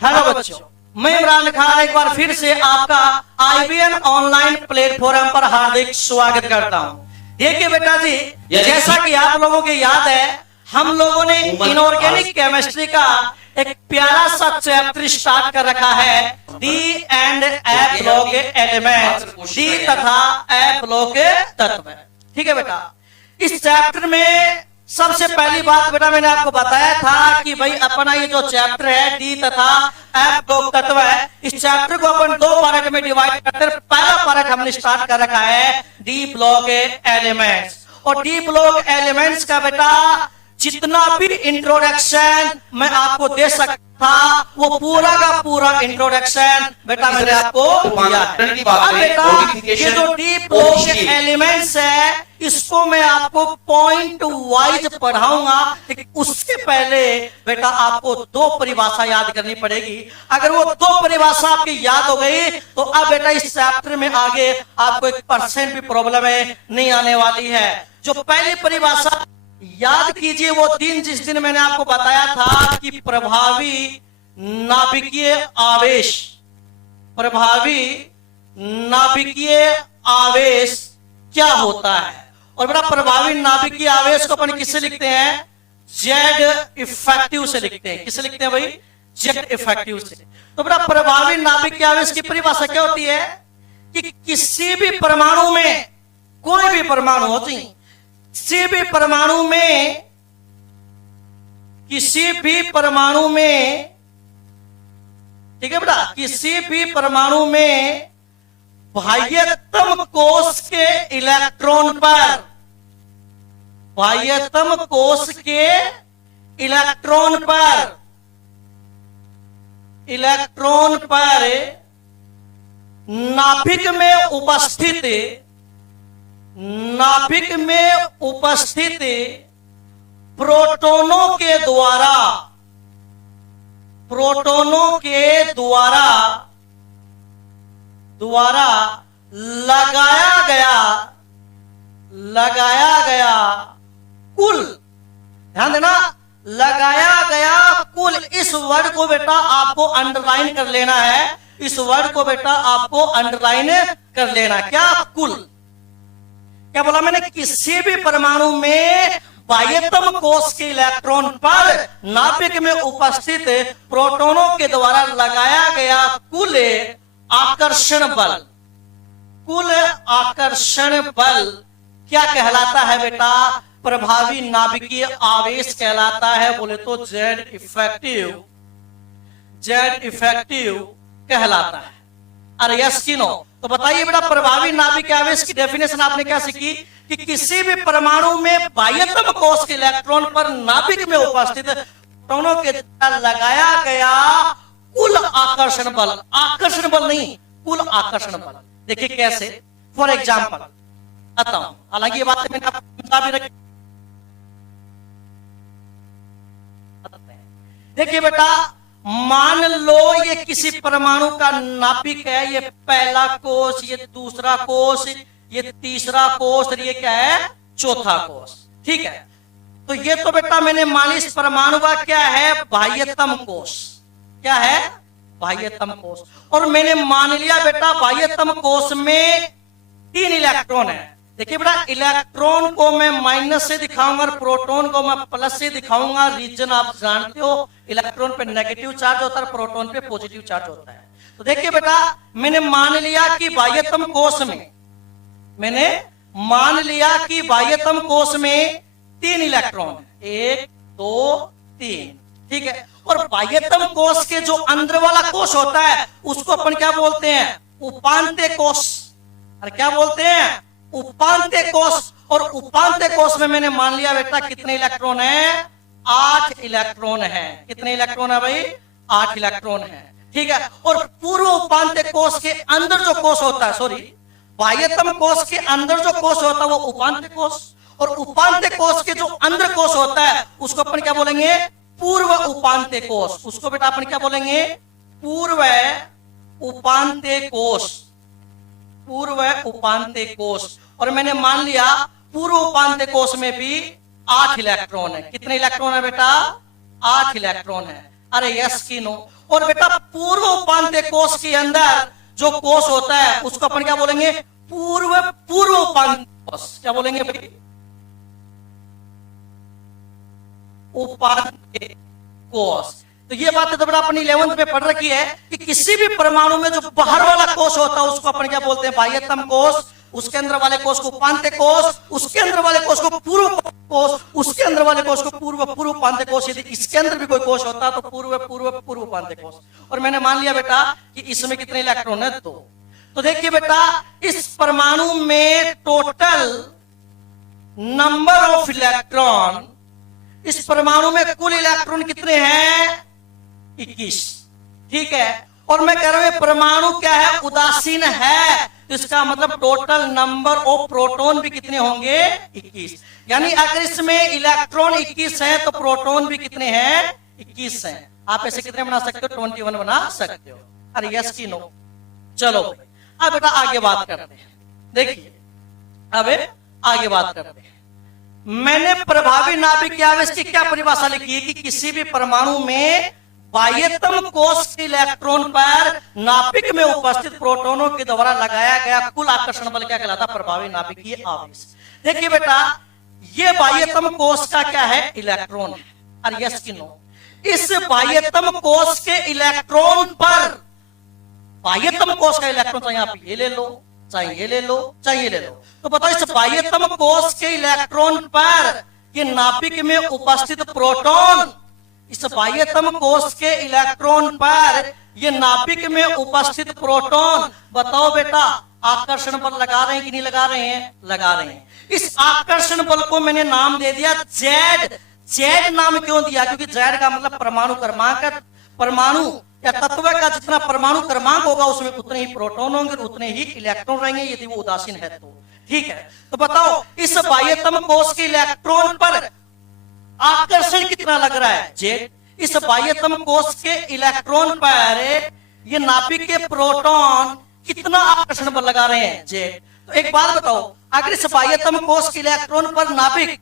Hello बच्चों, मैं इमरान खान एक बार फिर से आपका आईबीएन ऑनलाइन प्लेटफॉर्म पर हार्दिक स्वागत करता हूं। देखिए बेटा जी, जैसा कि आप लोगों को याद है, हम लोगों ने इनऑर्गेनिक केमिस्ट्री का एक प्यारा सा चैप्टर स्टार्ट कर रखा है, D and F block element, D तथा एफ ब्लॉक तत्व। ठीक है बेटा, इस चैप्टर में सबसे पहली बात बेटा मैंने आपको बताया था कि भाई अपना ये जो चैप्टर है डी तथा एफ ब्लॉक तत्व है, इस चैप्टर को अपन दो पार्ट में डिवाइड करते हैं। पहला पार्ट हमने स्टार्ट कर रखा है डी ब्लॉक एलिमेंट्स, और डी ब्लॉक एलिमेंट्स का बेटा जितना भी इंट्रोडक्शन मैं आपको दे सकता था वो पूरा का पूरा इंट्रोडक्शन बेटा मैंने आपको दिया है। अब बेटा ये जो डी ब्लॉक एलिमेंट्स है इसको मैं आपको पॉइंट वाइज पढ़ाऊंगा, लेकिन उसके पहले बेटा आपको दो परिभाषा याद करनी पड़ेगी। अगर वो दो परिभाषा आपकी याद हो गई तो अब बेटा इस चैप्टर में आगे आपको 1% भी प्रॉब्लम नहीं आने वाली है। जो पहली परिभाषा याद कीजिए, वो दिन जिस दिन मैंने आपको बताया था कि प्रभावी नाभिकीय आवेश, प्रभावी नाभिकीय आवेश क्या होता है। और बेटा प्रभावी नाभिकीय आवेश को अपन किससे लिखते हैं? जेड इफेक्टिव से लिखते हैं। किससे लिखते हैं भाई? जेड इफेक्टिव से। तो बेटा प्रभावी नाभिकीय आवेश की परिभाषा क्या होती है कि किसी भी परमाणु में, कोई भी परमाणु होती, किसी भी परमाणु में, किसी भी परमाणु में, ठीक है बेटा, किसी भी परमाणु में बाह्यतम कोश के इलेक्ट्रॉन पर, बाह्यतम कोश के इलेक्ट्रॉन पर, इलेक्ट्रॉन पर नाभिक में उपस्थित, नाभिक में उपस्थित प्रोटॉनों के द्वारा, प्रोटॉनों के द्वारा लगाया गया कुल, ध्यान देना, लगाया गया कुल। इस वर्ड को बेटा आपको अंडरलाइन कर लेना है, इस वर्ड को बेटा आपको अंडरलाइन कर लेना। क्या? कुल। क्या बोला मैंने? किसी भी परमाणु में बाह्यतम कोश के इलेक्ट्रॉन पर नाभिक में उपस्थित प्रोटॉनों के द्वारा लगाया गया कुल आकर्षण बल, कुल आकर्षण बल क्या कहलाता है बेटा? प्रभावी नाभिकीय आवेश कहलाता है। बोले तो जेड इफेक्टिव, जेड इफेक्टिव कहलाता है। अरे यस कि नो? तो बताइए बेटा प्रभावी नाभिकीय आवेश की डेफिनेशन आपने क्या सीखी कि किसी भी परमाणु में बाह्यतम कोश के इलेक्ट्रॉन पर नाभिक में उपस्थित प्रोटॉनों के द्वारा लगाया गया कुल आकर्षण बल, आकर्षण बल नहीं, कुल आकर्षण बल। देखिए कैसे, फॉर एग्जाम्पल आता हूं, हालांकि ये बात मैंने आपको भी रखी। देखिए बेटा, मान लो ये किसी परमाणु का नाभिक है, ये पहला कोश, ये दूसरा कोश, ये तीसरा कोश, और ये क्या है? चौथा कोश। ठीक है, तो ये तो बेटा मैंने मान इस परमाणु का क्या है? बाह्यतम कोश। क्या है? बाह्यतम कोश। और मैंने मान लिया बेटा बाह्यतम कोश में 3 इलेक्ट्रॉन है। देखिए बेटा, इलेक्ट्रॉन को मैं माइनस से दिखाऊंगा और प्रोटॉन को मैं प्लस से दिखाऊंगा। रीजन आप जानते हो, इलेक्ट्रॉन पे नेगेटिव चार्ज होता है, प्रोटॉन पे पॉजिटिव चार्ज होता है। तो देखिए बेटा, मैंने मान लिया कि बाह्यतम कोश में, मैंने मान लिया कि बाह्यतम कोश में 3 इलेक्ट्रॉन, 1 2 3। ठीक है, और बाह्यतम कोश के जो अंदर वाला कोश होता है उसको अपन क्या बोलते हैं? उपांत्य कोश। अरे क्या बोलते हैं? उपांत्य कोश। और उपांत्य कोश में मैंने मान लिया बेटा कितने इलेक्ट्रॉन है? 8 इलेक्ट्रॉन है। कितने इलेक्ट्रॉन है भाई? 8 इलेक्ट्रॉन है। ठीक है, और पूर्व उपांत्य कोश के अंदर जो कोश होता है, सॉरी, बाह्यतम कोश के अंदर जो कोश होता है वो उपांत्य कोश, और उपांत्य कोश के जो अंदर कोश होता है उसको अपन क्या बोलेंगे? पूर्व उपांत्य कोश। उसको बेटा अपन क्या बोलेंगे? पूर्व उपांत्य कोश, पूर्व उपांत्य कोश। और मैंने मान लिया पूर्व उपांत्य कोश में भी 8 इलेक्ट्रॉन है। कितने इलेक्ट्रॉन है बेटा? 8 इलेक्ट्रॉन है। अरे यस की नो। और बेटा पूर्व उपांत्य कोश के अंदर जो कोश होता है उसको अपन क्या बोलेंगे? पूर्व उपांत्य कोश। क्या बोलेंगे भाई? उपांत्य कोश। तो ये बात तो बेटा अपनी 11th में पढ़ रखी है कि किसी भी परमाणु में जो बाहर वाला कोश होता है उसको अपन क्या बोलते हैं? बाह्यतम कोश। उसके अंदर वाले कोश को उपांत्य कोश, उसके अंदर वाले कोश को पूर्व कोश, उसके अंदर वाले कोश को पूर्व उपांत्य कोश। यदि इसके अंदर भी कोई कोश होता तो पूर्व उपांत्य कोश। और मैंने मान लिया बेटा कि इसमें कितने इलेक्ट्रॉन है? तो देखिए बेटा इस परमाणु में टोटल नंबर ऑफ इलेक्ट्रॉन, इस परमाणु में कुल इलेक्ट्रॉन कितने हैं? 21। ठीक है। और मैं कह रहा हूं परमाणु क्या है? उदासीन है। तो इसका मतलब टोटल नंबर ऑफ प्रोटॉन भी कितने होंगे? 21। यानी अगर इसमें इलेक्ट्रॉन 21 है तो प्रोटॉन भी कितने हैं? 21 हैं। आप ऐसे कितने बना सकते हो? 21 बना सकते हो। अरे यस की नो। चलो अब बेटा आगे बात करते हैं। देखिए अब आगे बात करते हैं। मैंने प्रभावी नाभिकीय आवेश की क्या परिभाषा लिखी है कि किसी भी परमाणु में बाह्यतम कोश के इलेक्ट्रॉन पर नाभिक में उपस्थित प्रोटॉनों के द्वारा लगाया गया कुल आकर्षण बल क्या कहलाता? प्रभावी नाभिकीय आवेश। देखिए बेटा ये बाह्यतम कोश का क्या है? इलेक्ट्रॉन। और यस की नो। इस बाह्यतम कोश के इलेक्ट्रॉन पर, बाह्यतम कोश का इलेक्ट्रॉन चाहे आप ये ले लो, चाहे ये ले लो, चाहे ये ले लो, तो बताओ इस बाह्यतम कोश के इलेक्ट्रॉन पर ये नाभिक में उपस्थित प्रोटॉन, इस बाह्यतम कोश के इलेक्ट्रॉन पर ये नाभिक में उपस्थित प्रोटॉन, बताओ बेटा आकर्षण बल लगा रहे हैं कि नहीं लगा रहे हैं? लगा रहे हैं। इस आकर्षण बल को मैंने नाम दे दिया जेड। जेड नाम क्यों दिया? क्योंकि जेड का मतलब परमाणु क्रमांक है। परमाणु या तत्व का जितना परमाणु क्रमांक होगा उसमें उतने ही प्रोटॉन होंगे, उतने ही इलेक्ट्रॉन रहेंगे यदि वो उदासीन है तो। ठीक है। तो बताओ इस बाह्यतम कोश के इलेक्ट्रॉन पर आकर्षण कितना लग रहा है? जेड। इस बाह्यतम कोश के इलेक्ट्रॉन पर ये नाभिक के प्रोटॉन कितना आकर्षण बल लगा रहे हैं? जेड। तो एक बात बताओ, अगर इस बाह्यतम कोश के इलेक्ट्रॉन पर नाभिक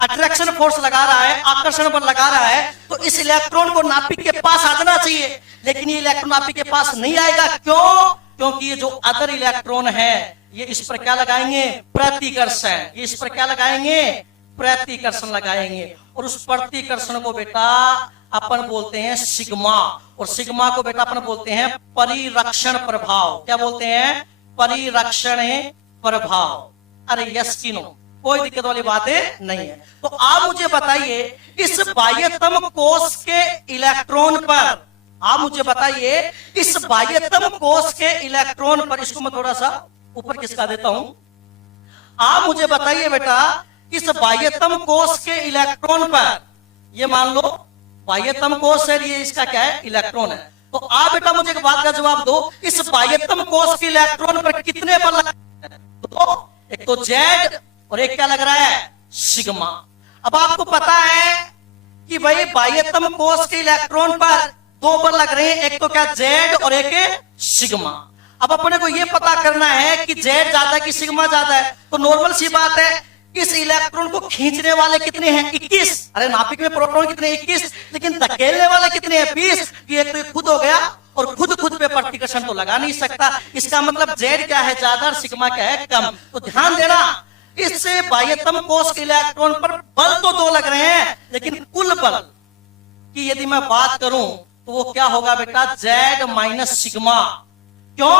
अट्रैक्शन फोर्स लगा रहा है, आकर्षण बल लगा रहा है, तो इस इलेक्ट्रॉन को नाभिक के पास आ जाना चाहिए, लेकिन ये इलेक्ट्रॉन नाभिक के पास नहीं आएगा। क्यों? क्योंकि ये जो अदर इलेक्ट्रॉन है ये इस पर क्या लगाएंगे? प्रतिकर्षण। ये इस पर क्या लगाएंगे? प्रतिकर्षण लगाएंगे। और उस प्रतिकर्षण को बेटा अपन बोलते हैं सिग्मा, और सिग्मा को बेटा अपन बोलते हैं परिरक्षण प्रभाव। क्या बोलते हैं? परिरक्षण प्रभाव। अरे यस की नो, कोई दिक्कत वाली बातें नहीं है। तो आप मुझे बताइए इस बाह्यतम कोश के इलेक्ट्रॉन पर, आप मुझे बताइए इस बाह्यतम कोश के इलेक्ट्रॉन पर, इसको मैं थोड़ा सा ऊपर खिसका देता हूं। आप मुझे बताइए बेटा इस बाह्यतम कोश के इलेक्ट्रॉन पर, ये मान लो बाह्यतम कोश है, ये इसका क्या है? इलेक्ट्रॉन है। तो आप बेटा मुझे एक बात का जवाब दो, इस बाह्यतम कोश के इलेक्ट्रॉन पर कितने बल लग रहे हैं? तो एक तो जेड और एक क्या लग रहा है? सिग्मा। अब आपको पता है कि भाई बाह्यतम कोश के इलेक्ट्रॉन पर दो बल लग रहे हैं, एक तो क्या जेड और एक सिग्मा। अब अपने को यह पता करना है कि जेड ज्यादा है कि सिग्मा ज्यादा है। तो नॉर्मल सी बात है, इस इलेक्ट्रॉन को खींचने वाले कितने हैं? 21। अरे नाभिक में प्रोटॉन कितने? 21। लेकिन धकेलने वाले कितने हैं? 20। एक तो खुद हो गया और खुद पे प्रतिकर्षण तो लगा नहीं सकता। इसका मतलब जेड क्या है? ज्यादा और सिग्मा क्या है? कम। तो ध्यान देना इससे बाह्यतम कोश के इलेक्ट्रॉन पर बल तो दो लग रहे हैं, लेकिन कुल बल की यदि मैं बात करूं तो वो क्या होगा बेटा? Z minus sigma. क्यों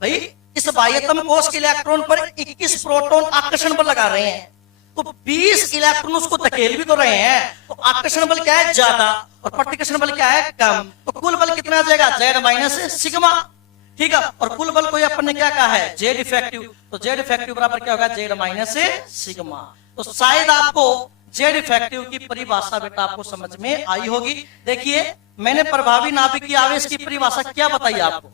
भाई? इस बाह्यतम कोश के इलेक्ट्रॉन पर 21 प्रोटॉन आकर्षण बल लगा रहे हैं, तो 20 इलेक्ट्रॉन उसको धकेल भी तो रहे हैं, तो आकर्षण बल क्या है? ज्यादा, और प्रतिकर्षण बल क्या है? कम। तो कुल बल कितना आ जाएगा? Z minus sigma. ठीक है। और कुल बल को अपन ने क्या कहा है? Z effective. तो जेड इफेक्टिव बराबर क्या होगा? Z minus sigma. तो शायद आपको जेड इफेक्टिव की परिभाषा बेटा आपको समझ में आई होगी। देखिए मैंने प्रभावी नाभिकीय आवेश की परिभाषा क्या बताई आपको?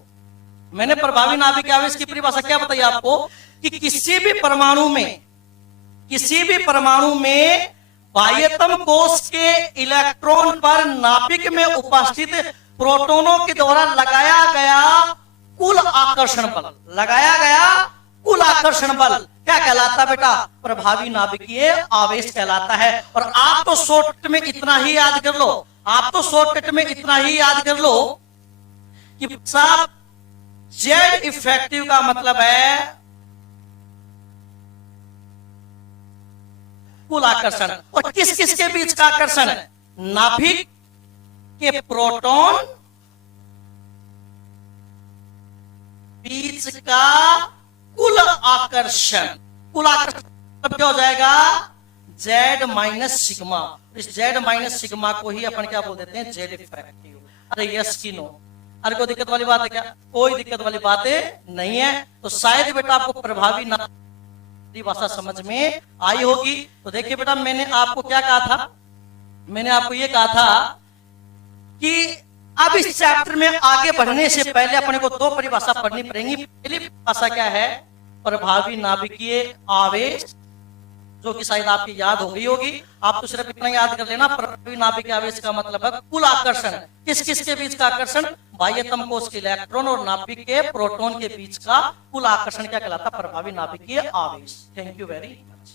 मैंने प्रभावी नाभिकीय आवेश की परिभाषा क्या बताई आपको? कि किसी भी परमाणु में बाह्यतम कोश के इलेक्ट्रॉन पर नाभिक में उपस्थित प्रोटॉनों के द्वारा लगाया गया कुल आकर्षण बल, लगाया गया कुल आकर्षण बल क्या कहलाता बेटा? प्रभावी नाभिकीय आवेश कहलाता है। और आप तो शॉर्ट में इतना ही याद कर लो, आप तो शॉर्टकट में इतना ही याद कर लो कि साहब जेड इफेक्टिव का मतलब है कुल आकर्षण। और किस किस के बीच का आकर्षण? नाभिक के प्रोटॉन बीच का कुल आकर्षण। कुल आकर्षण क्या हो जाएगा? Z minus sigma. इस जेड माइनस सिग्मा को ही अपन क्या बोल देते हैं? Z effective. अरे यस की नो? अरे कोई दिक्कत वाली बात है क्या? कोई दिक्कत वाली बातें नहीं है। तो शायद बेटा आपको प्रभावी भाषा समझ में आई होगी। तो देखिए बेटा, मैंने आपको क्या कहा था? मैंने आपको ये कहा था कि अब इस चैप्टर में आगे बढ़ने से पहले अपने को दो परिभाषा पढ़नी पड़ेगी। पहली परिभाषा क्या है? प्रभावी नाभिकीय आवेश, जो कि शायद आपकी याद हो गई होगी। आप तो सिर्फ इतना याद कर लेना, प्रभावी नाभिकीय आवेश का मतलब है कुल आकर्षण। किस किस के बीच का आकर्षण? बाह्यतम कोश के इलेक्ट्रॉन और नाभिक के प्रोटॉन के बीच का कुल आकर्षण क्या कहलाता? प्रभावी नाभिकीय आवेश। Thank you very much.